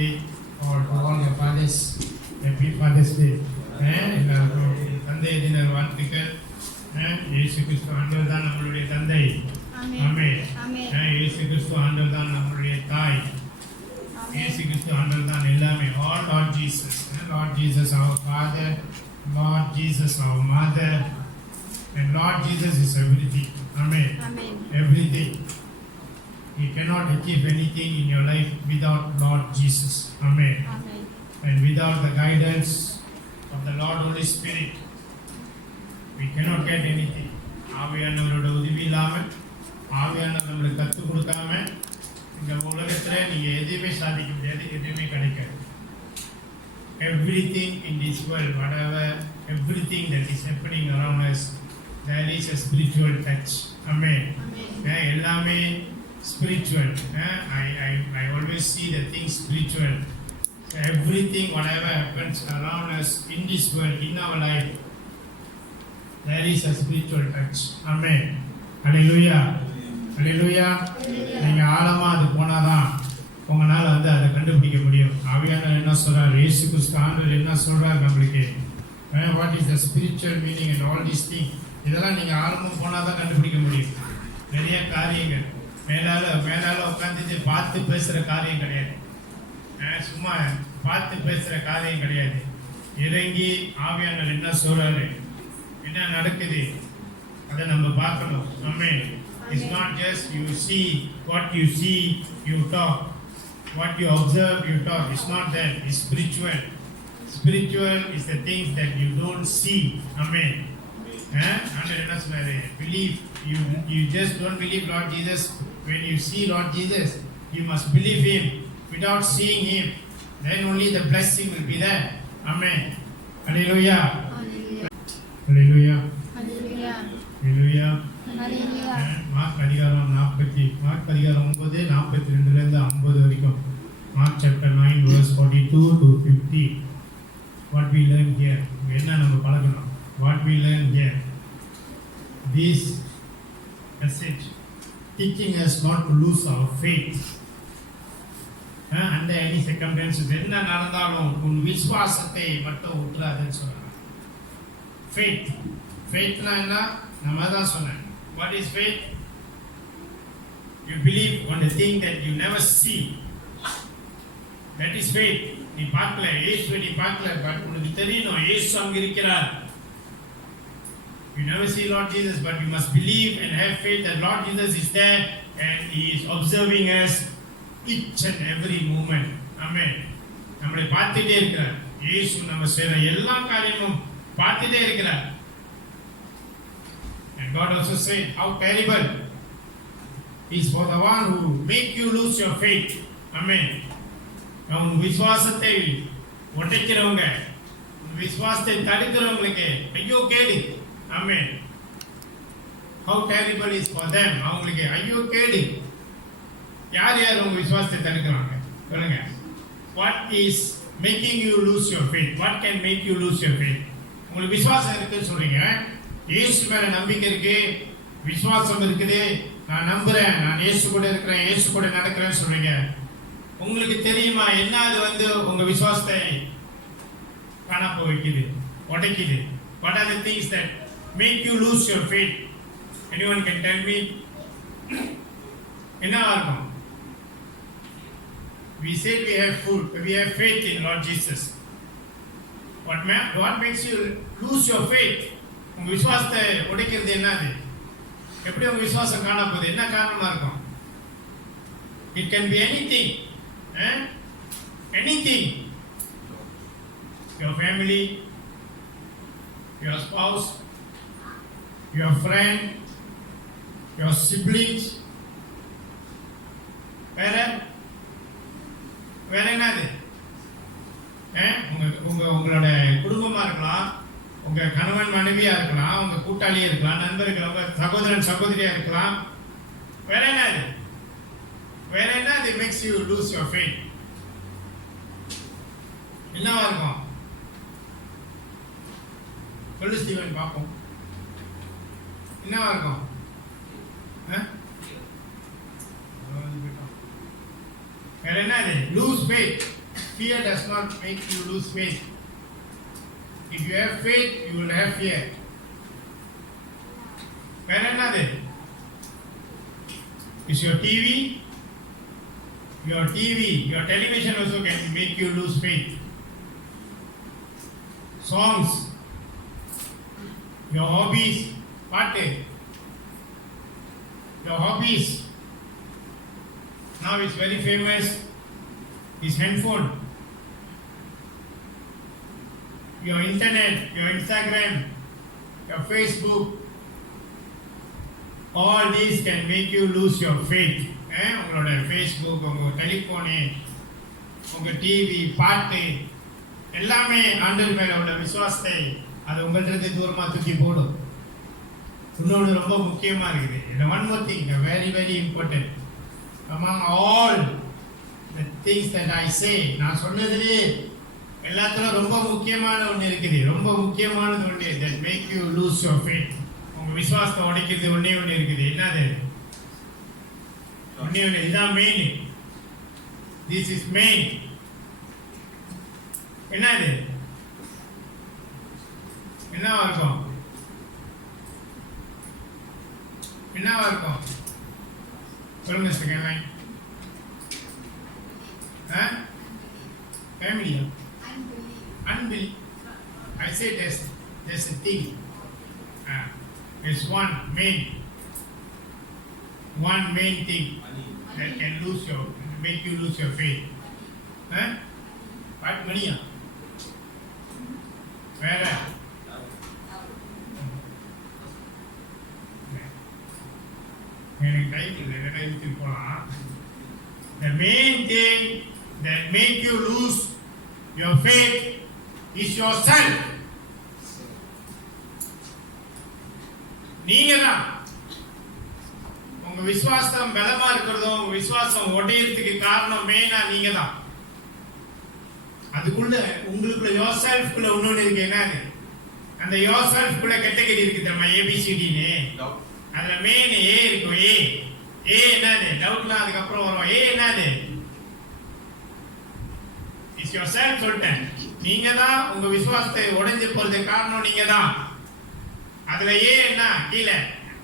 birthday or to all your fathers. Happy Father's Day. எல்லாருக்கும் தந்தை தின வாழ்த்துக்கள். இயேசு கிறிஸ்து ஆண்டவர் தான் நம்மளுடைய தந்தை. ஆமென். இயேசு கிறிஸ்து ஆண்டவர் தான் நம்மளுடைய தாய். இயேசு கிறிஸ்து ஆண்டவர் தான் எல்லாமே. All Lord Jesus. Lord Jesus our Father. Lord Jesus our Mother. And Lord Jesus is everything. Amen. Everything. You cannot achieve anything in your life without Lord Jesus. Amen. And without the guidance of the Lord Holy Spirit, we cannot get anything. ஆவியானவரோட உதவி இல்லாமல், ஆவியானவர் நம்மளுக்கு கற்றுக் கொடுக்காம இந்த உலகத்தில் நீங்கள் எதுவுமே சாதிக்க முடியாது, எதுவுமே கிடைக்காது. Everything in this world, whatever, everything that is happening around us, there is a spiritual touch. Amen. எல்லாமே spiritual. I always see the things spiritual. Everything, whatever happens around us in this world, in our life, there is a spiritual touch. Amen. Hallelujah. Hallelujah. நீங்க ஆழமா அது போனாதான் உங்களால அதை கண்டுபிடிக்க முடியும். ஆவியானவர் என்ன சொல்றார், இயேசு கிறிஸ்து ஆண்டவர் என்ன சொல்றார் நம்மளுக்கு, what is the spiritual meaning and all these things, இதெல்லாம் நீங்க ஆழமா போனாதான் கண்டுபிடிக்க முடியும். நிறைய காரியங்கள் மேலால உட்காந்துட்டு பார்த்து பேசுற காரியம் கிடையாது, சும்மா பார்த்து பேசுற காரியம் கிடையாது. இறங்கி ஆவியானவர் என்ன சொல்றாரு, என்ன நடக்குது, அதை நம்ம பார்க்கணும். ஆமென். It's not just you see, what you see, you talk. What you observe, you talk. It's not that. It's spiritual. Spiritual is the things that you don't see. Amen. And என்ன சொன்னாரு, believe. You just don't believe Lord Jesus. When you see Lord Jesus, you must believe Him. Without seeing Him, then only the blessing will be there. Amen. Hallelujah. Hallelujah. Hallelujah. Hallelujah. Mark அதிகாரம் 9 42 50 வரைக்கும். Mark chapter 9 verse 42 to 50. What we learn here, என்ன நம்ம பழகணும். What we learn here, this message teaching us not to lose our faith. Under any circumstances, என்ன நடந்தாலும் உன் விசுவாசத்தை மட்டும் விட்டுறாதுன்னு சொல்றாங்க. Faith. Faithனா என்ன? நம்ம தான் சொன்னேன். What is faith? You believe on the thing that you never see. That is faith. நீ பார்க்கல, இயேசுவை நீ பார்க்கல, பட் உனக்கு தெரியணும் இயேசு அங்க இருக்கிறார். You never see Lord Jesus, but you must believe and have faith that Lord Jesus is there and He is observing us each and every moment. Amen. நம்மளை பார்த்துட்டே இருக்கிறார். இயேசு நம்ம செய்யற எல்லா காரியமும் பார்த்துட்டே இருக்கிறார். And God also said, how terrible is for the one who make you lose your faith. Amen. உன் விசுவாசத்தை உடைக்கிறவங்க, விசுவாசத்தை தடுக்கிறவங்களுக்கு ஐயோ கேடு. Amen. How terrible is for them. அவங்களுக்கு ஐயோ கேடு. யார் உங்க விசுவாசத்தை தடுக்கிறாங்க சொல்லுங்க. What is making you lose your faith? What can make you lose your faith? உங்களுக்கு விசுவாசம் இருக்குன்னு சொல்றீங்க, இயேசு மேல நம்பிக்கை இருக்கு, விசுவாசம் இருக்குது, நான் நம்புறேன், நான் இயேசு கூட இருக்கிறேன், இயேசு கூட நடக்கிறேன்னு சொல்றீங்க. உங்களுக்கு தெரியுமா என்ன அது உங்க விசுவாசத்தை காணாம வைக்குது, உடைக்குது? What are the things that make you lose your faith? Anyone can tell me? என்னவா இருக்கும்? We say we have faith in Lord Jesus. What makes you lose your faith? உங்க விசுவாசத்தை உடைக்கிறது என்னது? எப்படி உங்க விசுவாசம் காணாம போகுது? என்ன காரணமா இருக்கும்? It can be anything. Anything. Your family, your spouse, your friend, your siblings. வேற என்னது? உங்களோட குடும்பமா இருக்கலாம், உங்க கணவன் மனைவியா இருக்கலாம், உங்க கூட்டாளியா இருக்கலாம், நண்பர்கள், உங்க சகோதரன் சகோதரியா இருக்கலாம். வேற என்னது? makes you lose your faith? என்னவா இருக்கும்? சொல்லு ஸ்டீவன் பாப்போம். என்னவா இருக்கும்? வேற என்னது? Lose faith. fear does not make you lose faith. If you have faith, you will have fear. வேற என்னது? Is your TV? Your television also can make you lose faith. Songs, your hobbies, பாட்டு, your hobbies. Now it's very famous, is handphone, your internet, your Instagram, your Facebook. All these can make you lose your faith. உங்களோட Facebook, உங்கள் telephone, உங்கள் TV, பாட்டு எல்லாமே ஆண்டவர் மேலே உள்ள விசுவாசத்தை அது உங்கள்கிட்ட தூரமாக தூக்கி போடும். இன்னொன்று ரொம்ப முக்கியமாக இருக்குது. இந்த one more thing very very important among all the things that I say, நான் சொன்னதுலேயே எல்லாத்துலையும் ரொம்ப முக்கியமான ஒன்று இருக்குது. ரொம்ப முக்கியமானது ஒன்று that make you lose your faith. உங்கள் விசுவாசத்தை உடைக்கிறது ஒன்றே ஒன்று இருக்குது. என்னது? ஒன்றே ஒன்று. இதுதான் மெயின். This is main. என்னது? என்னவா இருக்கும்? என்னவா இருக்கும்? சொல்லுங்க சார். ஃபேமிலியா? Unbelief. I say there's a thing. There's one main thing that can make you lose your faith. What? Money? Where? The main thing that make you lose your faith is yourself. நீங்க தான். உங்க விசுவாசம் பலமா இருக்கிறதோ, உங்க விசுவாசம் உடையறதுக்கு காரணம் மெயினா நீங்க தான். அதுக்குள்ள உங்களுக்குள்ள யோர் செல்ஃப்குள்ள ஒண்ணு இருக்கு. என்னது? அந்த யோர் செல்ஃப்குள்ள கேட்டகரி இருக்கு தெரியுமா? ஏபிசிடின்னு. அதுல மெயின் ஏ இருக்கும். ஏ என்னது? டவுட்லாம் அதுக்கப்புறம் வரும். ஏ என்னது? இஸ் யோர் செல்ஃப் சொல்லிட்டேன். நீங்க தான் உங்க விசுவாசத்தை உடைஞ்சு போறதுக்கு காரணம் நீங்க தான். அதுல ஏ என்ன? கீழே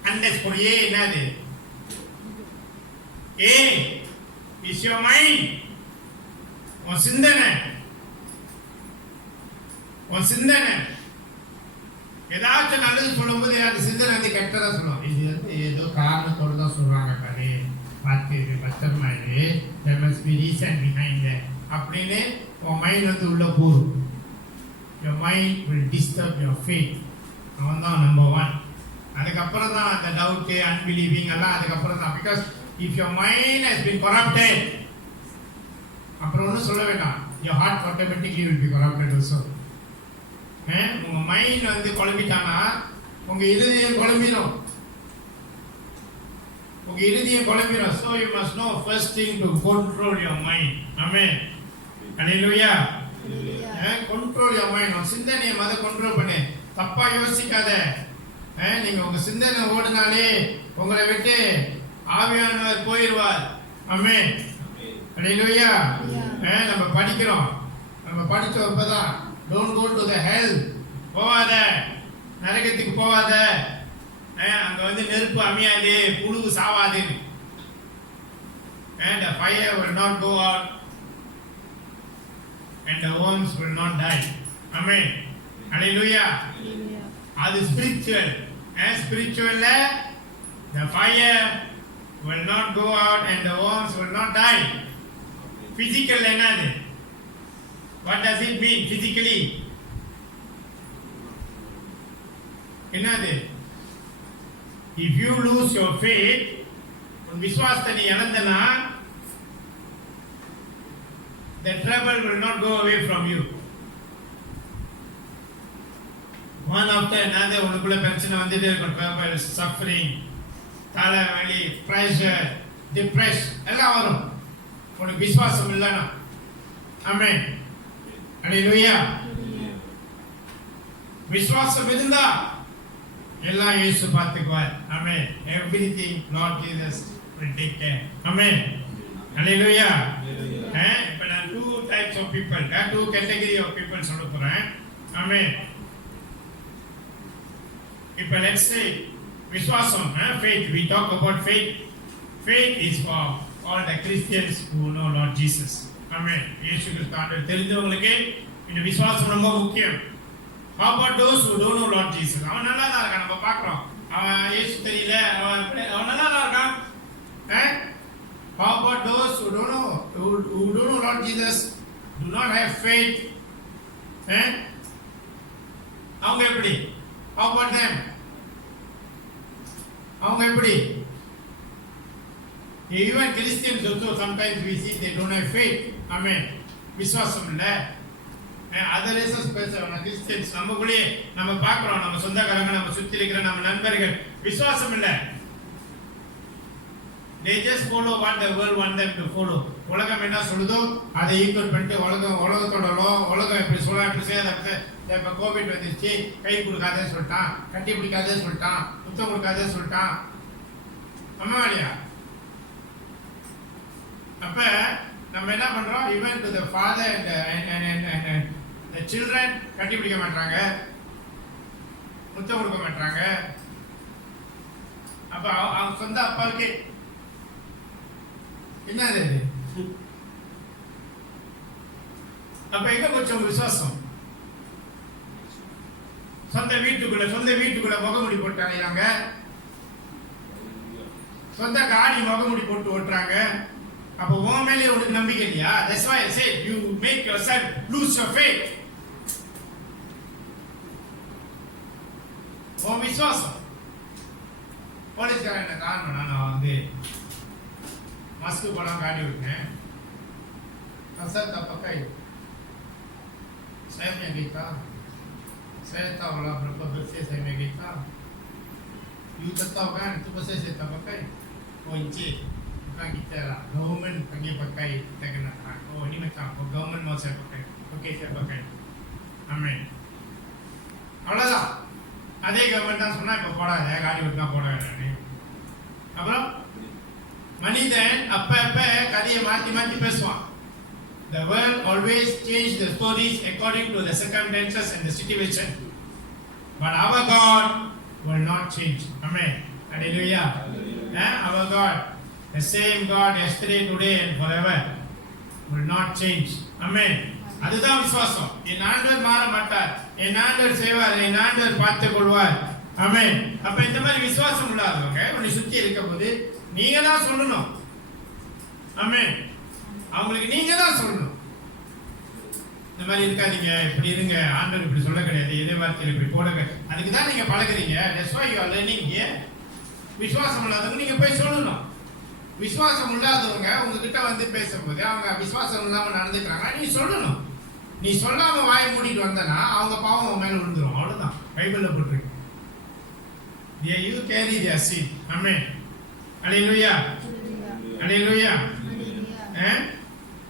அண்டர்ஸ் போடு. ஏ என்னது? ஏ இஸ் யோர் மைண்ட். உன் சிந்தனை. உன் சிந்தனை ஏதாச்சும் நல்லது சொல்லும்போது அந்த சிந்தனை வந்து கெட்டதா சொல்லுவோம். இது வந்து ஏதோ காரணத்தோடு தான் சொல்றாங்க. பாரு, பார்த்து இது பத்திரமா இது, there must be reason behind that அப்படின்னு உன் மைண்ட் வந்து உள்ள போகும். your mind will disturb your faith. அவன் தான் நம்பர் 1. அதுக்கப்புறம் தான் அந்த டவுட்டு, அன்பிலீவிங் எல்லாம் அதுக்கப்புறம் தான். Because if your mind has been corrupted, அப்புறம் ஒன்றும் சொல்ல வேண்டாம், your heart automatically will be corrupted also. உங்க மைண்ட் வந்து குழம்பிட்டானா உங்க இருதயம் குழம்பிடும். உங்க இருதயம் குழம்பிடும். So you must know first thing to control your mind. Amen. Hallelujah. Control your mind. உங்க சிந்தனையை மொத கண்ட்ரோல் பண்ணு. தப்பா யோசிக்காத. நீங்க உங்க சிந்தனை ஓடுனாலே உங்களை விட்டு ஆவியானவர் போயிடுவார். ஆமென். ஹalleluya. நம்ம படிக்கிறோம். நம்ம படிச்சோம் இப்பதான். Don't go to the hell. போவாத, நரகத்துக்கு போவாத. அங்க வந்து நெருப்பு அமையாது, புழு சாவாது. And the fire will not go out and the worms will not die. Amen. Hallelujah. அது spiritual. Spiritual the fire will not go out and the worms will not die. Physical என்னது? What does it mean physically? என்னது? If you lose your faith, உன் விசுவாசத்தை நீ இழந்தனா, the trouble will not go away from you. One after another உனக்குள்ள பிரச்சனை வந்துட்டே இருக்கும். Suffering, தலைவலி, pressure, depression எல்லாம் வரும் உனக்கு விசுவாசம் இல்லைன்னா. ஆமென். ஹalleluya. விசுவாசம் இருந்தா எல்லாம் இயேசு பார்த்துக்குவார். ஆமென். Everything Lord Jesus will take care. ஆமென். ஹalleluya. இப்ப நான் 2 types of people, two category of people சொல்ல போறேன். Amen. இப்போ let's say விசுவாசம், faith. We talk about faith. Faith is for all the Christians who know Lord Jesus. Amen. இயேசு கிறிஸ்து ஆண்டவர் தெரிஞ்சவங்களுக்கு இந்த விசுவாசம் ரொம்ப முக்கியம். How about those who don't know Lord Jesus? அவன் நல்லா தான் இருக்கான், நம்ம பார்க்கிறோம். அவன் இயேசு தெரியல, அவன் நல்லா தான் இருக்கான். How about those who don't know Lord Jesus, do not have faith? அவங்க எப்படி? How about them? அவங்க எப்படி? Even Christians also sometimes we see they don't have faith. Amen. விசுவாசம் இல்லை. அதர் ரீசன்ஸ் பேசுறோம் கிறிஸ்டியன்ஸ் நமக்குள்ளே நம்ம பார்க்கிறோம், நம்ம சொந்தக்காரங்க, நம்ம சுற்றி இருக்கிற நம்ம நண்பர்கள் விசுவாசம் இல்லை. They just follow what the world want them to follow. உலகம் என்ன சொல்லுதோ அதை ஈக்குவல் பண்ணிட்டு உலகத்தோட உலகம் எப்படி சொல்ல எப்படி செய்யாத. இப்போ கோவிட் வந்துருச்சு, கை கொடுக்காதே சொல்லிட்டான், கட்டி பிடிக்காதே சொல்லிட்டான், முத்தம் கொடுக்காதே சொல்லிட்டான். அம்மா இல்லையா? அப்ப நம்ம என்ன பண்றோம்? Even to the father and the children கட்டி பிடிக்க மாட்டாங்க, முத்தம் கொடுக்க மாட்டாங்க. அப்ப அவங்க சொந்த அப்பாவுக்கு என்னது? அப்ப எங்க கொஞ்சம் விசுவாசம்? சொந்த வீட்டுக்குள்ள முகமுடி போட்டு அலையாங்க, சொந்த காடி முகமுடி போட்டு ஓட்டுறாங்க. அப்ப உன் மேலே உனக்கு நம்பிக்கை இல்லையா? That's why I said you make yourself lose your faith. உன் விசுவாசம். போலீஸ்காரன் காரணம் நான் வந்து மாஸ்க் போடாம காட்டி விட்டேன். असर पक्का ही सही में गई था, सहता वाला प्रभु से सही में गई था. यू तत्ता होगा तो बस ऐसे तब पक्का ही वो इंचे का कितना गवर्नमेंट तंगे पक्का ही तकना था. वो नहीं में था वो गवर्नमेंट मौत से पक्का ही ओके से पक्का ही हमें அவ்வளோதான். அதே கவர்மெண்ட் தான் சொன்னா இப்போ போடாத காடி விட்டுனா போடாது. அப்புறம் மனிதன் அப்ப கதையை மாற்றி பேசுவான். The world always change the stories according to the circumstances and the situation. But our God will not change. Amen. Hallelujah. Our God, the same God yesterday, today and forever, will not change. Amen. அதுதான் விசுவாசம். என் ஆண்டவர் மாற மாட்டார், என் ஆண்டவர் செய்வார், என் ஆண்டவர் பார்த்துக் கொள்வார். ஆமென். அப்ப இந்த மாதிரி விசுவாசம் உள்ளவங்க உன்னை சுத்தி இருக்கும் போது நீங்க தான் சொல்லணும். ஆமென். அவங்களுக்கு நீங்க தான் சொல்லணும். இந்த மாதிரி இருக்காதீங்க, இப்படி இருங்க, ஆண்டவர் இப்படி சொல்ல கிடையாது, இதே வார்த்தையில் இப்படி போடுங்க. அதுக்கு தான் நீங்க பழகுறீங்க. That's why you are learning here. விசுவாசம் இல்லாதவங்க நீங்க போய் சொல்லணும். விசுவாசம் இல்லாதவங்க உங்ககிட்ட வந்து பேசும்போது அவங்க விசுவாசம் இல்லாம நடந்துக்கிறாங்க, நீ சொல்லணும். நீ சொல்லாம வாயை மூடிட்டு வந்தனா அவங்க பாவம் உன் மேல விழுந்துரும். அவ்வளவுதான் பைபிள்ல போட்டிருக்கு. You carry their sin. Amen. Hallelujah. Hallelujah.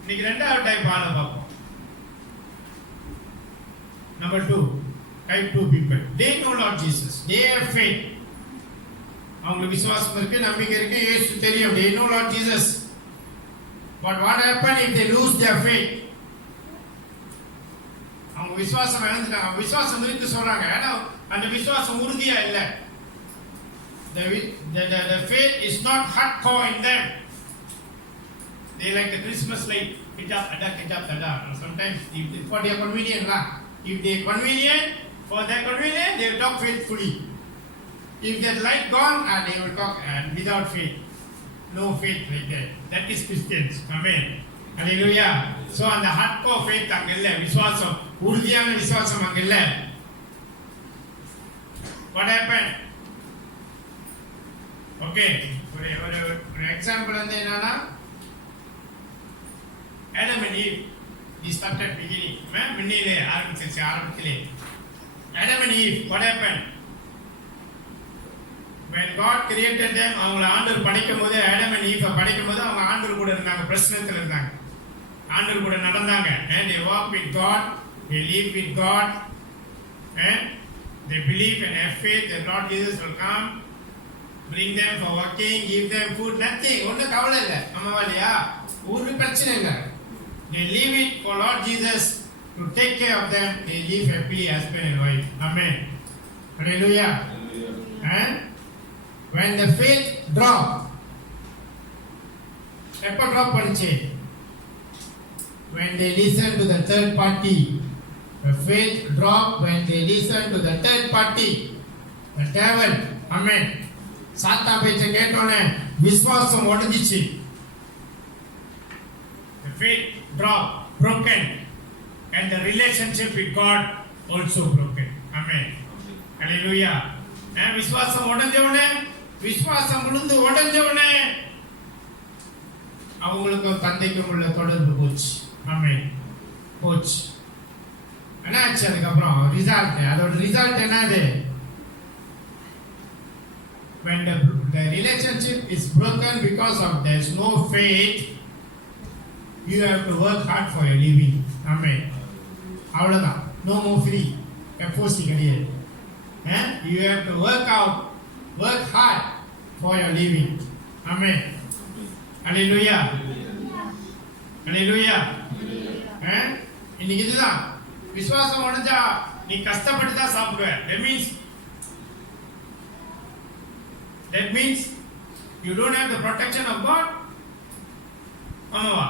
இன்னைக்கு ரெண்டாவது டைப் ஆளை பார்ப்போம். Number 2, type 2 people. They know Lord Jesus. They have faith. அவங்களுக்கு விசுவாசம் இருக்கு, நம்பிக்கை இருக்கு, இயேசு தெரியும். They know Lord Jesus. But what happen if they lose their faith? அவங்க விசுவாசம் இழந்துட்டாங்க. விசுவாசம் இருக்கு சொல்றாங்க, ஆனா அந்த விசுவாசம் உறுதியா இல்ல. The faith is not hardcore in them. They like the Christmas light, hijab, tada. Sometimes for their convenience lah. If they convenient, for their convenience, they will talk faithfully. If that light gone, they will talk without faith. No faith like that. That is Christians. Amen. Hallelujah. So அந்த hardcore faith அங்க இல்ல, விசுவாசம் உறுதியான விசுவாசம் அங்க இல்ல. What happened? Okay. ஒரு example வந்து என்னன்னா, Adam and Eve, they started beginning. முன்னிலே ஆரம்பத்திலே Adam and Eve, what happened? When God created them, அவங்களை ஆண்டவர் படைக்கும் போது, Adam and Eve படைக்கும் போது அவங்க ஆண்டவர் கூட இருந்தாங்க, பிரசன்னத்தில் இருந்தாங்க, ஆண்டவர் கூட நடந்தாங்க. And they walk with God, they live with God, and they believe and have faith that Lord Jesus will come, bring them for working, give them food, nothing. ஒன்றும் கவலை இல்லை. அம்மாவா இல்லையா? ஒரு பிரச்சனை இல்லை. They leave it for Lord Jesus to take care of them. They live happily husband and wife. Amen. Hallelujah. And when the faith drop, எப்போ drop பண்ணுச்சு? When they listen to the third party. The faith drop when they listen to the third party. The devil. Amen. சாத்தான் பேச்சை கேட்டோன்னே விசுவாசம் உடைஞ்சிச்சு. The faith drop, broken, and the relationship with God also broken. Amen. Hallelujah. விசுவாசம் உடைஞ்சவனே, விசுவாசம் விழுந்து உடைஞ்சவனே, அவங்களுக்கு தந்தைக்கும் உள்ள தொடர்பு போச்சு. ஆமென். போச்சு. என்னாச்சு அதுக்கப்புறம் ரிசல்ட்? அதோட ரிசல்ட் என்னது? When the relationship is broken because of there's no faith, you have to work hard for your living. Amen. அவ்வளவுதான். No more free. FOC கிடையாது. You have to work hard for your living. Amen. Hallelujah. Hallelujah. இன்னைக்கு இதுதான் விசுவாசம் உடைஞ்சா நீ கஷ்டப்பட்டு தான் சாப்பிடுவ. That means you don't have the protection of God. ஆமாவா?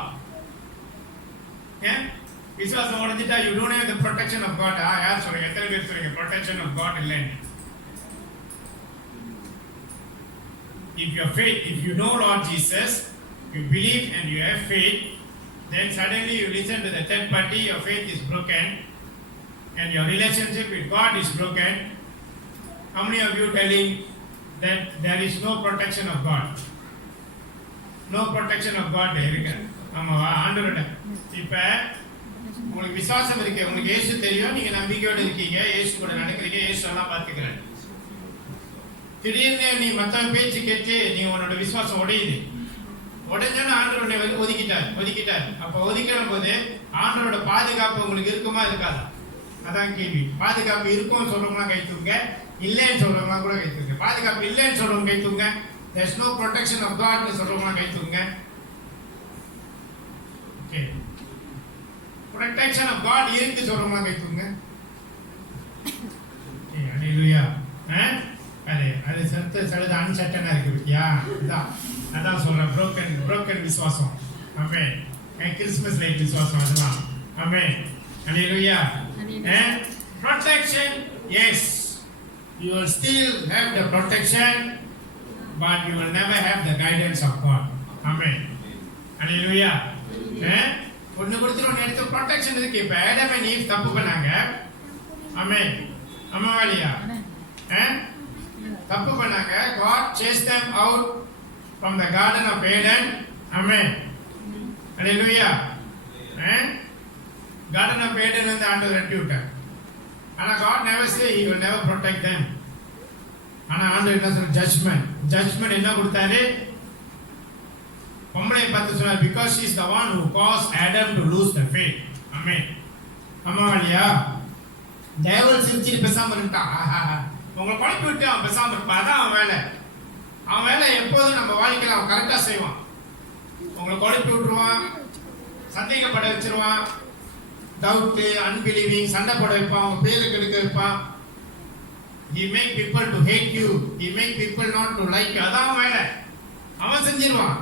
விசுவாசம் உடைஞ்சிட்டா you don't have the protection of God. யார் சொல்றீங்க? எத்தனை பேர் சொல்றீங்க protection of God இல்லைன்னு? If you know Lord Jesus, you believe and you have faith, then suddenly you listen to the third party, your faith is broken and your relationship with God is broken. How many of you telling that there is no protection of God? No protection of God இருக்கு. ஆமாவா? ஆண்டவரோட இப்ப உங்களுக்கு விசுவாசம் இருக்கு, உங்களுக்கு இயேசு தெரியும், நீங்க நம்பிக்கையோட இருக்கீங்க, இயேசு கூட நடக்கிறீங்க, இயேசு எல்லாம் பார்த்துக்கிறாரு. திடீர்னு நீ மத்தவன் பேச்சு கேட்டு நீ உன்னோட விசுவாசம் உடையுது. உடைஞ்சோன்னு ஆண்டவருடைய ஒதுக்கிட்டார். அப்ப ஒதுக்கிற போது ஆண்டவரோட பாதுகாப்பு உங்களுக்கு இருக்குமா இருக்காதா? அதான் கேள்வி. பாதுகாப்பு இருக்கும் சொல்றவங்களாம் கை தூங்க, இல்லைன்னு சொல்றவங்களாம் கூட கை தூங்க. பாதுகாப்பு இல்லைன்னு சொல்றவங்க கை தூங்க. There is no protection of God னு சொல்றவங்களாம் கை தூங்க. ஓகே. protection of God இருக்கு சொல்றவங்களாம் கை தூங்க. ஓகே. ஹalleluya. அது சழுது அன்சட்டனா இருக்கு பத்தியா? அதான் சொல்றேன் broken விசுவாசம். ஆமென். கிறிஸ்மஸ் லைட் விசுவாசம் அதெல்லாம். ஆமென். ஹalleluya. Protection, yes. You will still have the protection, but you will never have the guidance of God. Amen. Hallelujah. ஒன்னு கொடுத்துரும் எடுத்து ப்ரொடெக்ஷன் இருக்கு. இப்ப ஆடம் அண்ட் ஈவ் தப்பு பண்ணாங்க. ஆமென். அம்மாவாலியா தப்பு பண்ணாங்க. God chased them out from the garden of Eden. Amen. Hallelujah. Garden of Eden வந்து ஆண்டவர் வெட்டி விட்டார். ஆனா God never say he will never protect them. ஆனா ஆண்டவர் என்ன சொல்ற? judgment என்ன கொடுத்தாரு? பொம்பளை பார்த்து சொன்னார், because she is the one who caused Adam to lose the faith. Amen. அம்மாவாலியா devil சிரிச்சிட்டு பேசாம இருந்தான். உங்களை குழப்பி விட்டு அவன் பேசாம இருப்பான். அதான் அவன் வேலை எப்போதும் நம்ம வாழ்க்கையில் அவன் கரெக்டா செய்வான். உங்களை குழப்பி விட்டுருவான், சந்தேகப்பட வச்சிருவான், டவுட், அன்பிலீவிங், சண்டை போட வைப்பான், அவங்க பேரை கெடுக்க வைப்பான். He make people to hate you. He make people not to like you. அதான் வேலை. அவன் செஞ்சிருவான்.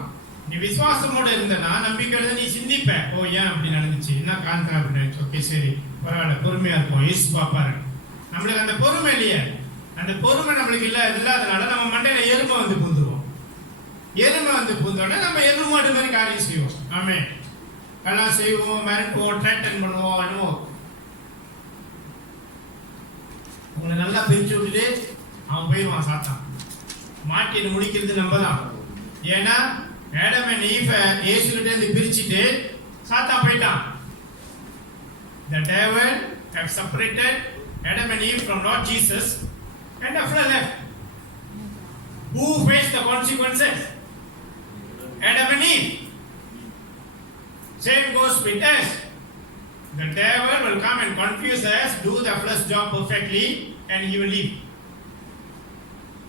நீ விசுவாசமோட இருந்தனா நம்பிக்கையோட நீ சிந்திப்ப. ஓ ஏன் அப்படி நடந்துச்சு, என்ன காரணம் அப்படின்னு. ஓகே சரி பரவாயில்ல, பொறுமையா இருப்போம், ஏசு பாப்பாரு. நம்மளுக்கு அந்த பொறுமை இல்லையே, அந்த பொறுமை நம்மளுக்கு இல்லாதனால நம்ம மண்டையில எருமை வந்து பூந்துருவோம். எருமை வந்து பூந்தோடனே நம்ம எருமை மாடு மாதிரி காரியம் செய்வோம். ஆமே, எல்லாம் செய்வோம், மிரட்டுவோம், ட்ரெட்டன் பண்ணுவோம், அனுவோம். உங்களை நல்லா பிரிச்சு விட்டுட்டு அவன் போயிடுவான் சாத்தான். மாட்டின்னு முடிக்கிறது நம்ம தான். ஏன்னா ஆடம் அண்ட் ஈவ் இயேசுகிட்ட இருந்து பிரிச்சுட்டு சாத்தான் போயிட்டான். The devil have separated Adam and Eve from Lord Jesus and the flood left. Who faced the consequences? Adam and Eve. Same goes with us. The devil will come and confuse us, do the flesh job perfectly, and he will leave.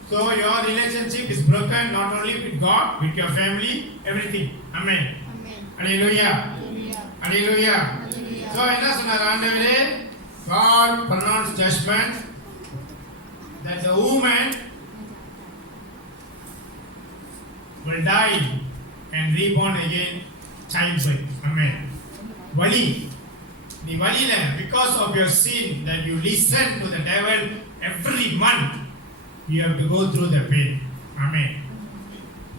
So your relationship is broken not only with God, with your family, everything. Amen. Amen. Hallelujah. Hallelujah. So என்ன சொன்னார் ஆண்டவரே? God pronounced judgment that the woman will die and reborn again childbirth. Amen. Vali. நீ வலியில because of your sin that you listen to the devil every month, you have to go through the pain. Amen.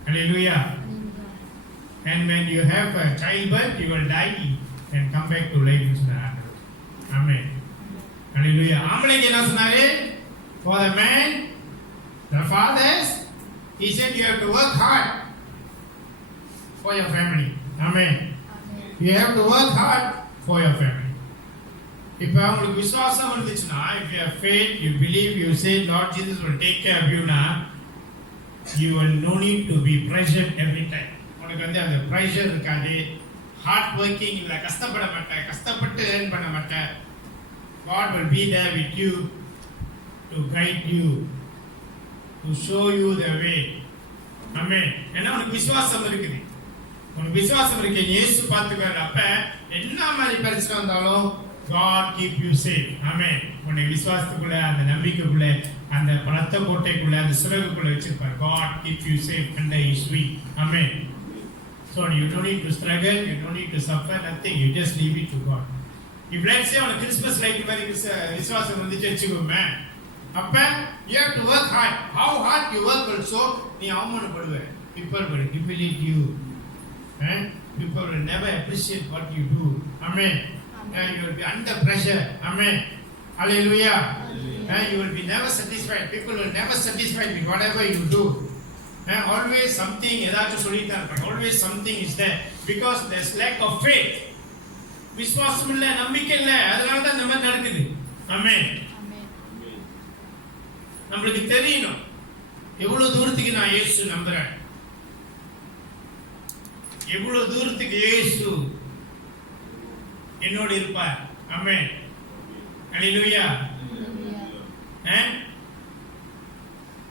Hallelujah. And when you have a childbirth, you will die and come back to life. Amen. Hallelujah. ஆம்பளைக்கு என்ன சொன்னாரு? For the man, the fathers, he said you have to work hard for your family. Amen. You have to work hard for your family. இப்போ உங்களுக்கு விசுவாசம் வந்துச்சுன்னா, if you have faith, you believe, you say Lord Jesus will take care of you na, you will no need to be pressured every time. உனக்கு வந்து அந்த pressure இருக்காது. Hard working இல்ல, கஷ்டப்பட மாட்டேன், கஷ்டப்பட்டு earn பண்ண மாட்டேன். God will be there with you to guide you, to show you the way. Amen. ஏன்னா உனக்கு விசுவாசம் இருக்குது. உனக்கு விசுவாசம் இருக்கு, இயேசு பார்த்துக்கிறார். அப்ப என்ன மாதிரி பிரச்சனை வந்தாலும் God keep you safe. Amen. உன்னை விசுவாசத்துக்குள்ள, அந்த நம்பிக்கைக்குள்ள, அந்த பலத்த கோட்டைக்குள்ள, அந்த சிறகுக்குள்ள வச்சிருப்பார். God keep you safe under His wing. Amen. So you don't need to struggle, you don't need to suffer, nothing. You just leave it to God. If let's say உனக்கு Christmas light மாதிரி விசுவாசம் வந்துச்சு வச்சுக்கோமே, அப்ப you have to work hard. How hard you work also, நீ அவமானப்படுவ. People will humiliate you. People will never appreciate what you do. Amen. You will be under pressure. Amen. Hallelujah. You will be never satisfied. People will never satisfied with whatever you do. Always something, ஏதாச்சும் சொல்லிட்டு இருப்பாங்க. Always something is there because there's lack of faith. விசுவாசம் இல்ல, நம்பிக்கை இல்ல, அதனால தான் இந்த மாதிரி நடக்குது. ஆமென். நம்மளுக்கு தெரியணும் எவ்வளவு தூரத்துக்கு நான் இயேசு நம்புறேன், எவ்வளவு தூரத்துக்கு இயேசு என்னோடு இருப்பார். ஆமென். ஹல்லேலூயா.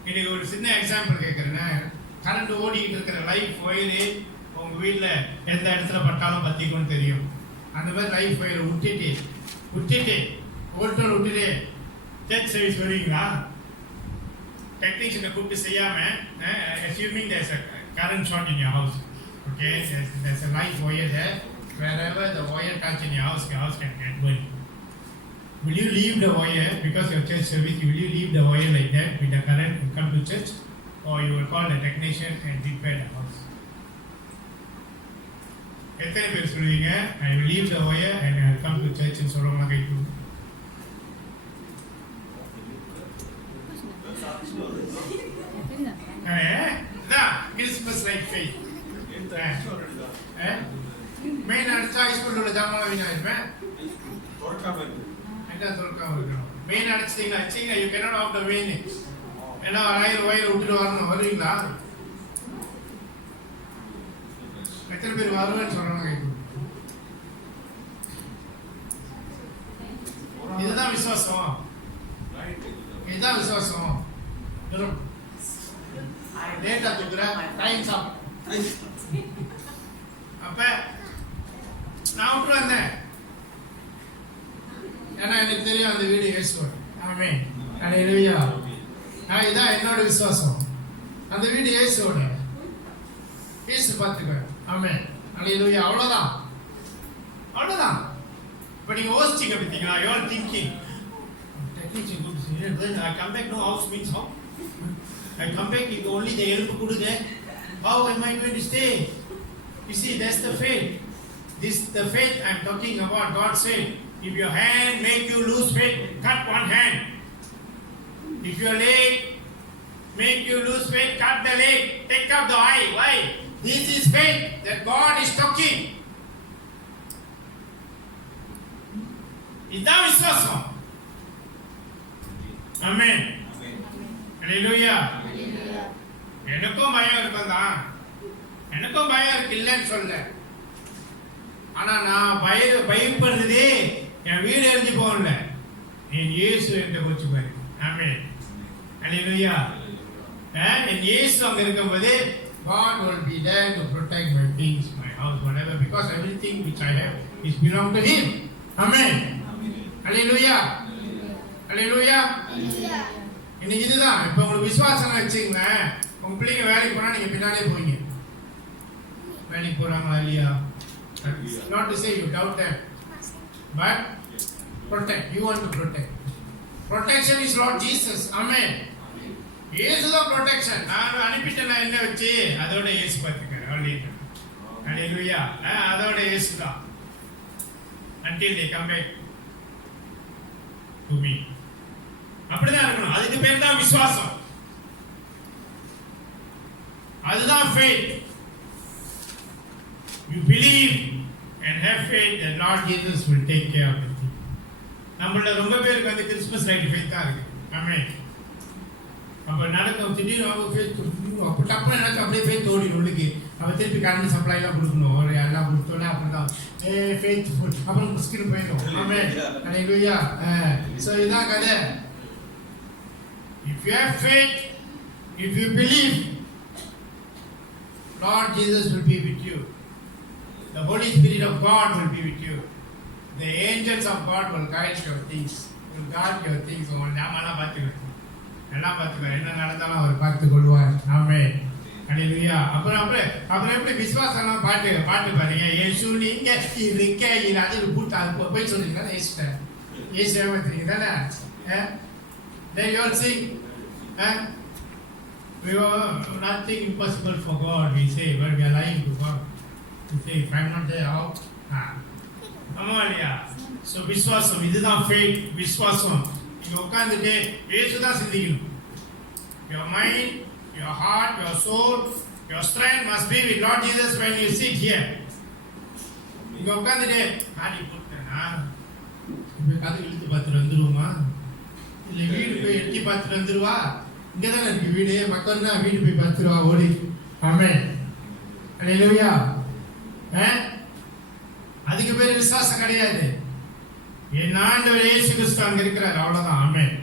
இன்னைக்கு ஒரு சின்ன எக்ஸாம்பிள் கேட்கறேன். கரண்ட் ஓடிக்கிட்டு இருக்கிற லைஃப் ஒயரு உங்க வீட்டில் எந்த இடத்துல பட்டாலும் பத்திக்கும்னு தெரியும். அந்த மாதிரி லைஃப் ஒயரை விட்டுட்டு ஓல்டர் விட்டுட்டு சர்ச் சர்வீஸ் வருவீங்களா? டெக்னீஷியனை கூப்பிட்டு செய்யாம, assuming there's a current short in your house, okay, there's a live wire there, wherever the wire touch in your house can get burned. Will you leave the wire because your church service? Will you leave the wire like that with the current and come to church, or you will call the technician and repair the house? எத்தனை பேர் சொல்லுவீங்க I will leave the wire and I will come to church and சொல்லுவாங்க கைட்டு? Christmas light faith main அடிச்சா ஹைஸ்கூலோட ஜாமான் வீணா இருப்பேன். என்ன தொலைக்காம இருக்கணும்? மெயின் அடிச்சிட்டீங்களா வச்சிங்களா, you cannot off the main. ஏன்னா வயர் விட்டுட்டு வரணும். வருவீங்களா? எத்தனை பேர் வருவேன்னு சொல்றாங்க? இதுதான் விசுவாசம். இதுதான் விசுவாசம். டேட்டா தூக்குற டைம் சாப். அப்ப நான் விட்டு வந்தேன். ஏன்னா எனக்கு தெரியும் அந்த வீடு இயேசுவோட. ஆமென். ஹல்லேலூயா. இதான் என்னோட விசுவாசம். அந்த வீடு இயேசுவோட. இயேசு பார்த்துக்குவார். ஆமென். ஹல்லேலூயா. அவ்வளவுதான். இப்ப நீங்க யோசிச்சீங்க பார்த்தீங்களா? You are thinking, technician good to when I come back, no house means how? I come back, if only the help kudude, how am I going to stay? You see, that's the faith. This the faith I'm talking about. God said, if your hand make you lose faith, cut one hand. If your leg make you lose faith, cut the leg, take out the eye. Why? This is faith that God is talking. இதான் விசுவாசம். ஆமென். ஹல்லேலூயா. எனக்கும் பயம் இருக்குதான். எனக்கும் பயம் இருக்கு, இல்லைன்னு சொல்ல. ஆனா நான் பயப்படுறதே என் வீடு எரிஞ்சு போகல, என் இயேசு என்கிட்ட போச்சு பாரு. ஆமென். ஹல்லேலூயா. என் இயேசு அங்க இருக்கும்போது God will be there to protect my things, my house, whatever, because everything which I have It belongs to Him. Amen. Hallelujah. Hallelujah. இன்னைக்கு இதுதான். இப்போ உங்களுக்கு விசுவாசம் வச்சுங்களேன், உங்க பிள்ளைங்க வேலைக்கு போனா நீங்க பின்னாலே போவீங்க. வேலைக்கு போறாங்களா இல்லையா? Not to say you doubt them, but protect. You want to protect. Protection is Lord Jesus. Amen. இயேசுதான் protection. நான் அனுப்பிட்டேன் என்ன வச்சு அதோட இயேசு பார்த்துக்கிறேன். Hallelujah. அதோட இயேசு தான். Until they come back to me. அப்படிதான் இருக்கணும். அதுக்கு பேர் தான் விசுவாசம். அதுதான் faith. You believe and have faith that Lord Jesus will take care of it. நம்மள ரொம்ப பேருக்கு வந்து கிறிஸ்மஸ் லைட் ஃபேத் தான் இருக்கு. ஆமென். அப்ப நடக்கும் திடீர்னு அவங்க ஃபேத் அப்ப டப்புனு எனக்கு அப்படியே ஃபேத் ஓடிடும் உள்ளுக்கு. அவ திருப்பி கரண்ட் சப்ளை எல்லாம் கொடுக்கணும். ஒரு எல்லாம் கொடுத்தோன்னே அப்படிதான் ஃபேத் அப்புறம் முஸ்கில் போயிடும். ஆமென். ஹalleluya. சோ இதான் கதை. If you have faith, if you believe, Lord Jesus will be with you. The Holy Spirit of God will be with you. The angels of God will guide your things. Will guard your things. நாமெல்லாம் பார்த்துக்கிறோம். எல்லாம் பார்த்துக்கிறோம். என்ன நடந்தாலும் அவர் பார்த்து கொள்வார். ஆமென். ஹalleluya. அப்புறம் எப்படி விசுவாசம்லாம் பாட்டு பாருங்க. இயேசு நீங்க இருக்கீங்க அது பூட்டா போய் சொல்றீங்க இயேசுட்ட. இயேசு ஏமாத்துறீங்க தானே? Then you all sing. We are nothing impossible for God. We say, but we are lying to God. We say, if I'm not there, how? ஆமாலியா. So விசுவாசம் இதுதான் faith. விசுவாசம் இங்க உட்கார்ந்துட்டு இயேசுதான் சிந்திக்கணும். Your mind, your heart, your soul, your strength must be with Lord Jesus when you sit here. இங்க உட்கார்ந்துட்டு ஆடி போட்டேனா இப்ப கதை இழுத்து பார்த்துட்டு வந்துருவோமா இல்ல வீடு போய் எட்டி பார்த்துட்டு வந்துருவா? இங்கதானே இருக்கு வீடு. மக்கள் தான் வீடு போய் பார்த்துருவா ஓடி. ஆமென். ஹalleluya. அதுக்கு பேர் விசுவாசம் கிடையாது. என் ஆண்டவர் இயேசு கிறிஸ்து அங்க இருக்கிறார், அவ்வளவுதான். ஆமென்.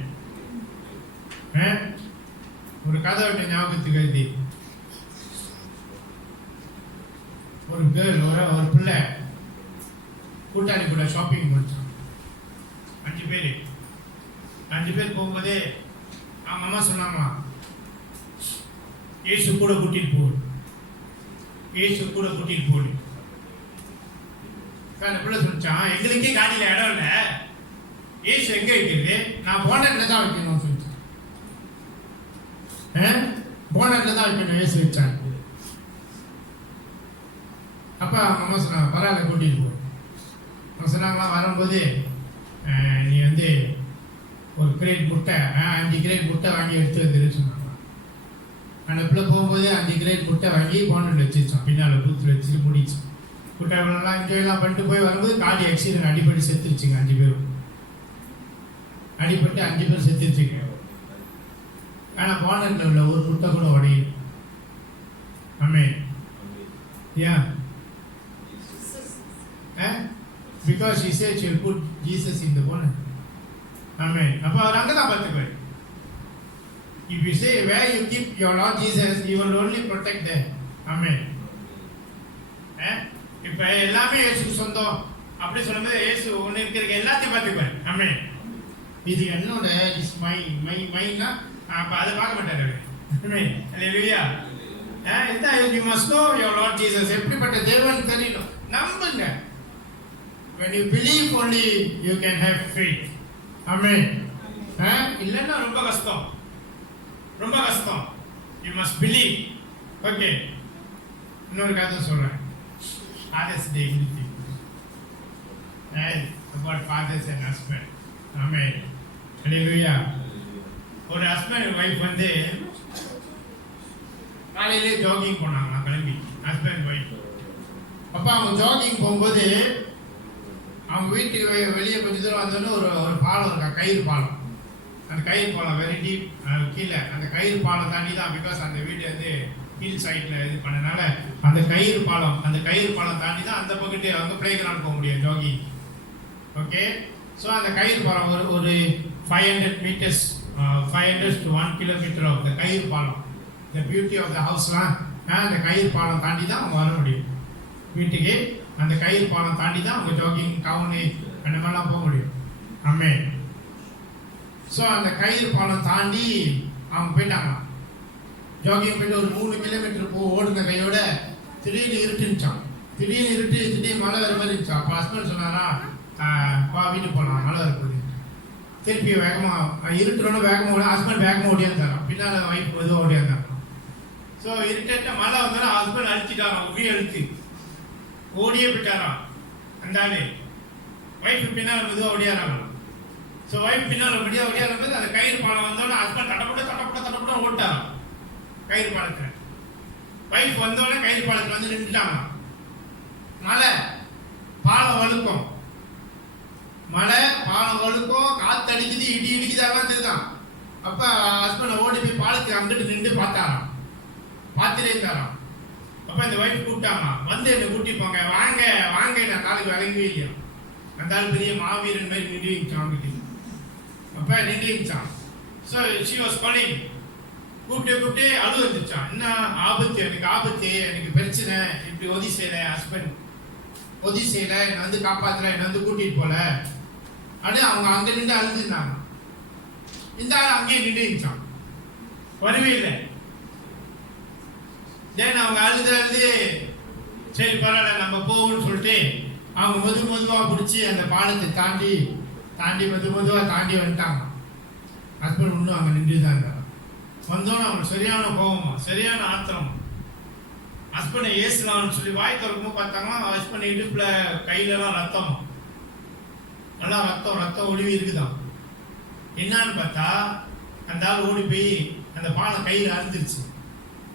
ஒரு கதை ஒன்று ஞாபகத்துக்கு வருது. ஒரு கேர்ள் ஒரு பிள்ளை கூட்டாளி கூட ஷாப்பிங் பண்ணிச்சான். 5 பேர் போகும்போதே அவங்க அம்மா சொன்னாங்களா, இயேசு கூட கூட்டிட்டு போடு, இயேசு கூட கூட்டிட்டு போடு. அந்த பிள்ளை சொல்லிச்சான், எங்களுக்கே காடியில இடம் இல்ல, இயேசு எங்க வைக்கிறது? நான் போனட்ல தான் வைக்கணும் சொல்லிச்சான். போனட்ல தான் வைக்கணும் இயேசு வச்சான். அப்ப அவங்க அம்மா சொன்னாங்க, பரவாயில்ல கூட்டிட்டு போ. அவங்க சொன்னாங்களா, வரும்போது நீ வந்து ஒரு கிரேட் முட்டை 5 கிரேட் முட்டை வாங்கி எடுத்து வந்துருன்னு சொன்னாங்க. அந்த பிள்ளை போகும்போது 5 கிரேட் முட்டை வாங்கி போனட்ல வச்சிருச்சான். பின்னால் பூத்தில் வச்சுட்டு முடிச்சு முட்டைலாம் என்ஜாய்லாம் பண்ணிட்டு போய் வரும்போது காடி ஆக்சிடென்ட் அடிபட்டு செத்துருச்சுங்க. 5 பேரும் அடிபட்டு 5 பேர் செத்துருச்சுங்க. ஆனால் போனட்ல உள்ள ஒரு முட்டை கூட உடையும். ஆமென். ஏன்? Because she said she will put Jesus in the bonnet. Amen. அப்போ அவர் அங்கே தான் பார்த்துக்குவார். If you say where you keep your Lord Jesus, He will only protect them. Amen. இப்போ எல்லாமே இயேசுக்கு சொந்தம் அப்படி சொல்லும்போது இயேசு ஒன்று இருக்கிற எல்லாத்தையும் பார்த்துக்குவார். ஆமென். இது என்னோட இஸ் மைனா அப்போ அதை பார்க்க மாட்டார். ஆமென். ஹல்லேலூயா. You must know your Lord Jesus. எப்படிப்பட்ட தேவன் தெரியணும், நம்புங்க. When you believe only you can have faith. Amen. இல்லைன்னா ரொம்ப கஷ்டம், ரொம்ப கஷ்டம். You must believe. Okay. இன்னொரு கதை சொல்றேன். Father's Day about fathers and husband. Amen. Hallelujah. ஒரு ஹஸ்பண்ட் ஒய்ஃப் வந்து காலையிலே ஜாகிங் போனாங்க கிளம்பி, ஹஸ்பண்ட் ஒய்ஃப். அப்போ அவங்க ஜாகிங் போகும்போது அவங்க வீட்டுக்கு வெளியே கொஞ்சம் தூரம் வந்தோடனே ஒரு பாலம் இருக்கா, கயிறு பாலம். அந்த கயிறு பாலம் வெரி டீப் கீழே. அந்த கயிறு பாலம் தாண்டி தான், பிகாஸ் அந்த வீடு வந்து ஹில் சைடில் இது பண்ணனால அந்த கயிறு பாலம் தாண்டி தான் அந்த பக்கத்து அவங்க பிளே கிரவுண்ட் போக முடியும் ஜாகிங். ஓகே. ஸோ அந்த கயிறு பாலம் ஒரு 500 metres 500 to 1 kilometer of the கயிறு பாலம். த பியூட்டி ஆஃப் த ஹவுஸ்லாம் அந்த கயிறு பாலம் தாண்டி தான் அவங்க வர முடியும் வீட்டுக்கு. அந்த கயிறு பாலம் தாண்டி தான் அவங்க ஜாகிங் டவுனு அந்த மாதிரிலாம் போக முடியும். ஆமே. ஸோ அந்த கயிறு பாலம் தாண்டி அவங்க போயிட்டாங்க. ஜாகிங் போயிட்டு ஒரு 3 கிலோமீட்டர் ஓடுன கையோட திடீர்னு இருட்டுச்சான். திடீர்னு மழை வர மாதிரி இருந்துச்சா. அப்போ ஹஸ்பண்ட் சொன்னாரா, வா வீட்டுக்கு போகலாம், மழை வரப்போகுது. திருப்பி வேகமாக இருட்டுறோன்னு வேகமாக ஹஸ்பண்ட் வேகமாக ஓடியாந்தாரான். பின்னால் ஒய்ஃப் மெதுவாக ஓடியாந்தாரான். ஸோ இருட்ட மழை வந்தாலும் ஹஸ்பண்ட் அழிச்சிட்டாரான். உரிய அழுத்து ஓடியே போயிட்டாரான் அந்த ஆளு. ஒய்ஃபு பின்னால் மெதுவாக ஓடியாராங்க. ஸோ ஒய்ஃப் பின்னால் ஓடியாரும்போது அந்த கயிறு பாலம் வந்தோடனே ஹஸ்பண்ட் தட்டப்பட்ட ஓட்டாரான் கயிறு பாலத்தில். ஒய்ஃப் வந்தோடனே கயிறு பாலத்தில் வந்து நின்றுட்டாங்க. மழை பாலம் வழுக்கும், காற்று அடிக்குது, இடி இடிக்குது, அதெல்லாம் தெரியுதான். அப்போ ஹஸ்பண்ட் ஓடி போய் பாலத்துக்கு அங்கிட்டு நின்று பார்த்தாராம். பார்த்துட்டே இருந்தாராம். அப்போ இந்த ஒய்ஃப் கூப்பிட்டாங்க, வந்து என்னை கூட்டி போங்க, வாங்க நான் நாளைக்கு வழங்கவே இல்லையா. அந்த ஆள் பெரிய மாவீரன் மாதிரி நின்றுச்சான். அவங்களுக்கு அப்போ நின்றுச்சான். So she was calling. கூப்பிட்டு அழு வந்துச்சான். என்ன ஆபத்து, எனக்கு பிரச்சனை, இப்படி உதவி செய்யலை, ஹஸ்பண்ட் உதவி செய்யலை, என்னை வந்து காப்பாற்றல, என்னை வந்து கூட்டிகிட்டு போல அப்படியே அவங்க அங்கே நின்று அழுதுருந்தாங்க. இந்த ஆள் அங்கேயே நின்றுச்சான், வரவே இல்லை. தென் அவங்க அழுது சரி பரவாயில்ல நம்ம போவோம்னு சொல்லிட்டு அவங்க மெதுவாக பிடிச்சி அந்த பாலத்தை தாண்டி மெதுவாக தாண்டி வந்துட்டாங்க. ஹஸ்பண்ட் இன்னும் அங்கே நின்று தான் இருந்தாங்க. வந்தோன்னு அவங்க சரியான கோபமா, சரியான ஆத்திரம். ஹஸ்பண்டை ஏசுலான்னு சொல்லி வாய் திறக்கும்போது பார்த்தாங்கன்னா ஹஸ்பண்ட் இடுப்பில் கையிலலாம் ரத்தம், நல்லா ரத்தம் ஒழுவி இருக்குதான். என்னான்னு பார்த்தா அந்த ஆள் ஓடி போய் அந்த பாலம் கையில் அறுந்துருச்சு.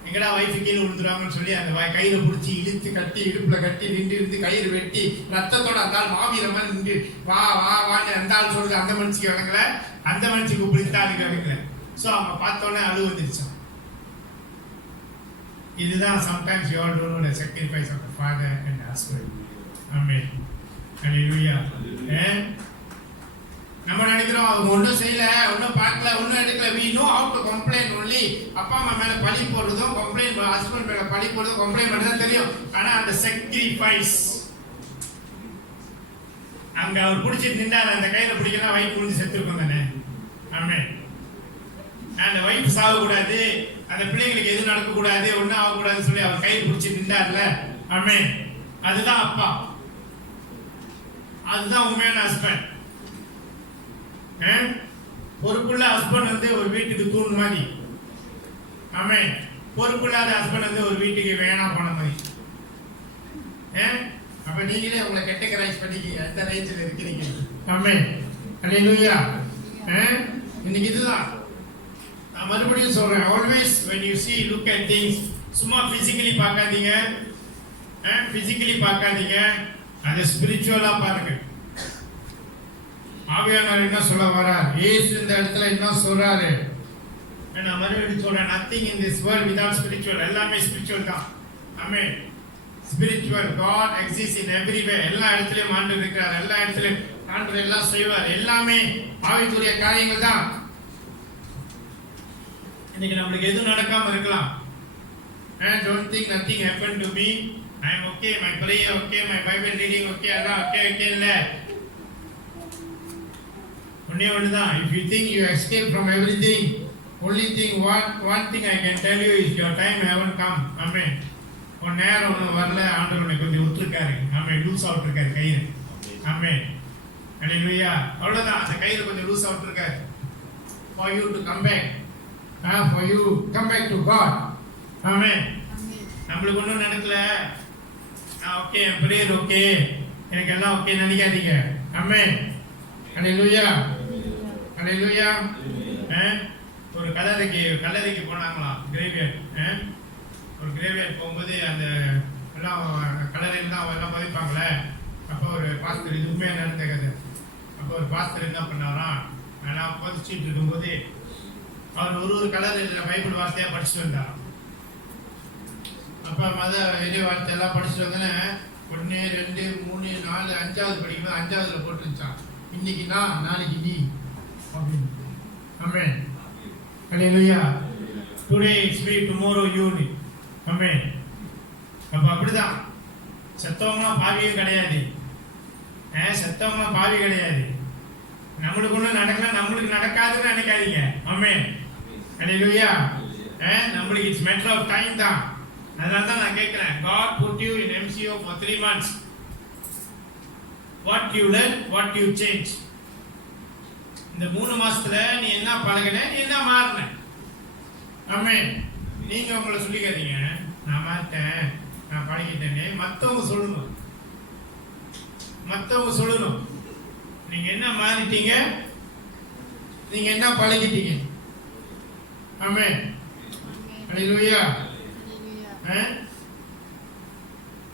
எங்கடா ஒய்ஃபு கீழே விழுந்துருவாங்கன்னு சொல்லி அந்த கயிறை பிடிச்சி இழுத்து கட்டி இடுப்பில் கட்டி நின்று கயிறு வெட்டி ரத்தத்தோட அந்த ஆள் மாவீர மாதிரி நின்று வான்னு அந்த ஆள் சொல்றது அந்த மனுஷிக்கு விளங்கல, அந்த மனுஷிக்கு கூப்பிட்டு அதுக்கு விளங்கல. ஸோ அவங்க பார்த்தோன்னே அழு வந்துருச்சான். இதுதான் sometimes you all don't know the sacrifice of the father and the husband. ஆமென். ஹல்லேலூயா. நம்ம நினைக்கிறோம் அவங்க ஒன்றும் செய்யல, ஒன்றும் பார்க்கல, ஒன்றும் எடுக்கல. we know how to complain only. அப்பா அம்மா மேலே பழி போடுறதும் கம்ப்ளைண்ட், ஹஸ்பண்ட் மேலே பழி போடுறதும் கம்ப்ளைண்ட் பண்ணுறதும் தெரியும். ஆனால் அந்த sacrifice அங்கே அவர் பிடிச்சிட்டு நின்றார். அந்த கையில் பிடிக்கலாம் வைஃப் புரிஞ்சு செத்துருக்கோம் தானே. ஆமென். அந்த வைஃப் சாகக்கூடாது, அந்த பிள்ளைங்களுக்கு எதுவும் நடக்கக்கூடாது, ஒன்றும் ஆகக்கூடாதுன்னு சொல்லி அவர் கையில் பிடிச்சி நின்றார்ல. ஆமென். அதுதான் அப்பா, அதுதான் உண்மையான ஹஸ்பண்ட். பொறுப்புள்ள ஹஸ்பண்ட் வந்து ஒரு வீட்டுக்கு தூண் மாதிரி. ஆமென். பொறுப்புள்ளாத ஹஸ்பண்ட் வந்து ஒரு வீட்டுக்கு வேணாம் போன மாதிரி. அப்ப நீங்களே உங்களை கேட்டகரைஸ் பண்ணிக்க எந்த ரேஞ்சில் இருக்கிறீங்க. ஆமென். ஹல்லேலூயா. இன்னைக்கு இதுதான் நான் மறுபடியும் சொல்றேன். Always when you see look at things, சும்மா பிசிக்கலி பார்க்காதீங்க, அதை ஸ்பிரிச்சுவலா பாருங்க. ஆவியானவர் என்ன சொல்ல வரார், இயேசு இந்த இடத்துல என்ன சொல்றாரு. நான் மறுபடியும் சொல்றேன், nothing in this world without spiritual. எல்லாமே ஸ்பிரிச்சுவல் தான். ஆமென். Spiritual. God exists in everywhere. எல்லா இடத்துலயும் ஆண்டவர் இருக்கிறார், எல்லா இடத்துலயும் ஆண்டவர் எல்லாம் செய்வார். எல்லாமே ஆவிக்குரிய காரியங்கள் தான். இன்னைக்கு நம்மளுக்கு எதுவும் நடக்காம இருக்கலாம். Don't think nothing happened to me. I am okay, my prayer okay, my Bible reading okay, அதான் okay இல்ல. ஒண்ணுதான். If you think you escape from everything, only thing one thing I can tell you is your time haven't come. Amen. உன் நேரம் ஒன்றும் வரல, ஆண்டவர் உன்னை கொஞ்சம் விட்டுருக்காரு. ஆமென். லூஸ் அவுட் இருக்காரு கயிறு. ஆமென். ஹல்லேலூயா. அவ்வளவுதான், அந்த கயிறு கொஞ்சம் லூஸ் அவுட் இருக்காரு. For you to come back. For you come back to God. Amen. நம்மளுக்கு ஒன்றும் நடக்கல, நான் ஓகே, என் பிரேயர் ஓகே, எனக்கு எல்லாம் ஓகே நினைக்காதீங்க. ஆமென். ஹல்லேலூயா. ஹல்லேலூயா. ஒரு கல்லறைக்கு போனாங்களாம், கிரேவியர்ட். ஒரு கிரேவியர்ட் போகும்போது அந்த எல்லாம் கல்லறையில் தான் எல்லாம் பதிப்பாங்களே. அப்போ ஒரு பாஸ்டர், இது உண்மையாக நடந்த கதை. அப்போ ஒரு பாஸ்டர் என்ன பண்ணாராம், நான் பதிச்சுட்டு இருக்கும்போது அவர் ஒரு கல்லறையில் பைபிள் வார்த்தையாக படிச்சுட்டு வந்தாராம். அப்போ வெளிய வார்த்தை எல்லாம் படிச்சுட்டு வந்தோன்னே 1 2 3 4 5வது படிக்கும்போது 5வதுல போட்டுருச்சான், இன்னைக்கு நான் நாளைக்கு நீ அப்படின்னு. Amen. Hallelujah. Today it's me, tomorrow you. Amen. அப்போ அப்படிதான் செத்தவங்களாம் பாவியும் கிடையாது. செத்தவங்களாம் பாவி கிடையாது. நம்மளுக்கு ஒன்றும் நடக்கல, நம்மளுக்கு நடக்காதுன்னு நினைக்காதீங்க. ஆமென். ஹல்லேலூயா. நம்மளுக்கு இட்ஸ் மேட்டர் ஆஃப் டைம் தான். அதனால தான் நான் கேட்கிறேன், God put you in MCO for 3 months. What you learn, what you change. இந்த 3 மாசத்துல நீ என்ன பழகின, நீ என்ன மாறின. ஆமென். நீங்க உங்களை சொல்லிக்காதீங்க, நான் மாறிட்டேன், நான் பழகிட்டேன்னு. மற்றவங்க சொல்லணும், மற்றவங்க சொல்லணும் நீங்க என்ன மாறிட்டீங்க, நீங்க என்ன பழகிட்டீங்க. ஆமென். ஹல்லேலூயா.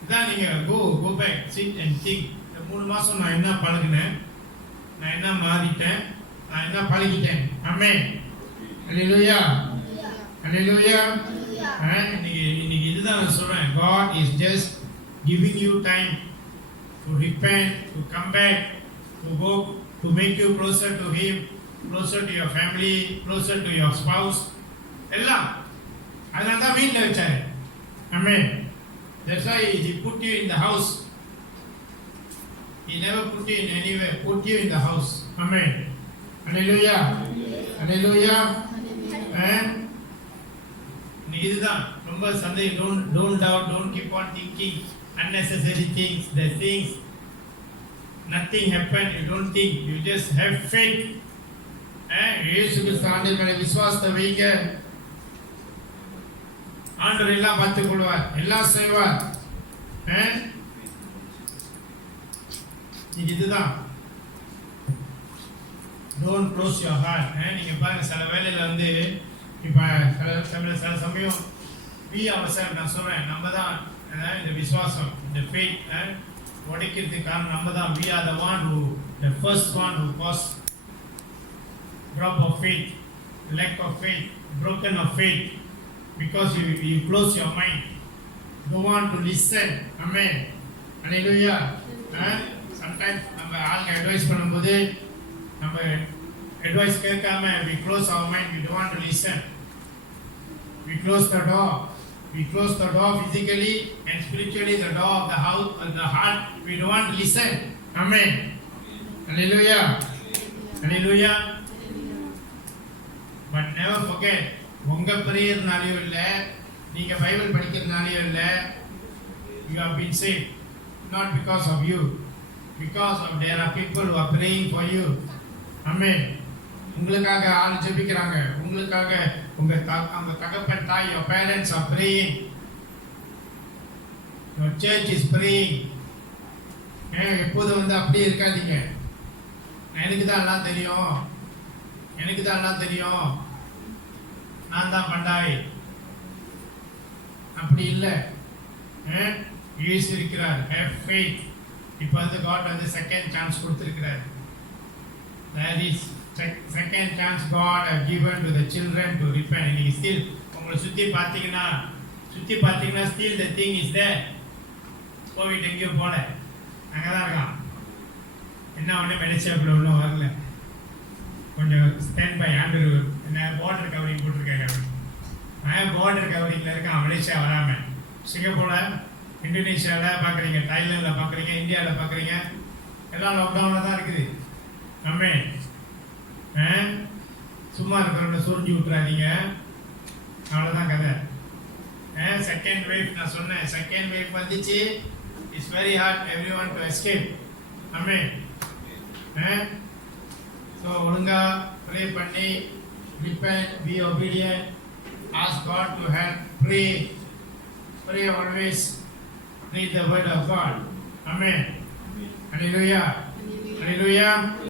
இதான் நீங்க go back, sit and think. இந்த 3 மாசம் நான் என்ன பழகினேன், நான் என்ன மாறிட்டேன், நான் என்ன பழகிட்டேன். ஆமென். ஹல்லேலூயா. ஹல்லேலூயா. இன்னைக்கு இதுதான் நான் சொல்றேன். God is just giving you time to repent, to come back, to go, to make you closer to Him, closer to your family, closer to your spouse. எல்லாம் அதனால தான் வீட்டில் வச்சாரு. Amen. That's why He put you in the house. He never put you in anywhere, put you in the house. Amen. Hallelujah. Hallelujah. இதுதான் ரொம்ப சந்தேகம். Don't doubt, don't keep on thinking unnecessary things. The things, nothing happen, you don't think, you just have faith. இயேசு கிறிஸ்து ஆண்டவர் மேல விசுவாசத்தை வைங்க. ஆண்டவர் எல்லாம் பார்த்துக் கொள்வார், எல்லாம் செய்வார். இதுதான் don't close your heart. நீங்க பாருங்க, சில வேளையில வந்து இப்ப சில சமயம் we ourselves, நான் சொல்றேன், நம்ம தான் இந்த விசுவாசம், இந்த faith உடைக்கிறதுக்கு காரணம் நம்ம தான். we are the one who, the first one who caused drop of faith, lack of faith, broken of faith, because you close your mind, don't want to listen. Amen. Hallelujah. Sometimes நம்ம ஆளுங்க advice பண்ணும்போது நம்ம advice கேட்காம we close our mind, we don't want to listen, we close the door. We close the door physically and spiritually, the door of the house and the heart. We don't want to listen. Amen. Hallelujah. Hallelujah. But never forget, உங்க பிரேயர்னாலயோ இல்ல, நீங்க Bible படிக்கிறதுனாலயோ இல்ல, you have been saved not because of you, because of there are people who are praying for you. Amen. உங்களுக்காக ஆள் ஜெபிக்கிறாங்க, உங்களுக்காக உங்க தகப்பன் தாய், your parents are praying, your church is praying. எப்போதும் வந்து அப்படியே இருக்காதீங்க, எனக்கு தான் எல்லாம் தெரியும், எனக்கு தான் எல்லாம் தெரியும், நான் தான் பண்டாய், அப்படி இல்லை. இயேசு இருக்கிறார், have faith. இப்போ வந்து God வந்து செகண்ட் சான்ஸ் கொடுத்திருக்கிறார். That is second chance God have given to the children to repent. இன்னைக்கு still உங்களை சுற்றி பார்த்தீங்கன்னா still the thing is there. Covid எங்கேயும் போல, அங்கே தான் இருக்கான். என்ன ஒன்று மெடிசேப்பில் ஒன்றும் வரல, கொஞ்சம் ஸ்டாண்ட் பை. ஆண்டர் என்ன பார்டர் கவரிங் போட்டிருக்காரு, பார்டர் கவரிங்கில் இருக்கான். மலேசியா வராமல், சிங்கப்பூரில், இந்தோனேஷியாவில் பார்க்குறீங்க, தாய்லாந்தில் பார்க்குறீங்க, இந்தியாவில் பார்க்குறீங்க, எல்லாம் லாக்டவுனில் தான் இருக்குது. ஆமென். சும்மா இருக்கிறவங்க சொரிஞ்சு விட்டுறாதீங்க, அவ்வளோதான் கதை. செகண்ட் வேவ் நான் சொன்னேன், செகண்ட் வேவ் வந்துச்சு. It's very hard every one to escape. Amen. So ஒழுங்கா ப்ரே பண்ணி, repent, be obedient, ask God to help, pray always, read the word of God. Amen. Hallelujah. Hallelujah.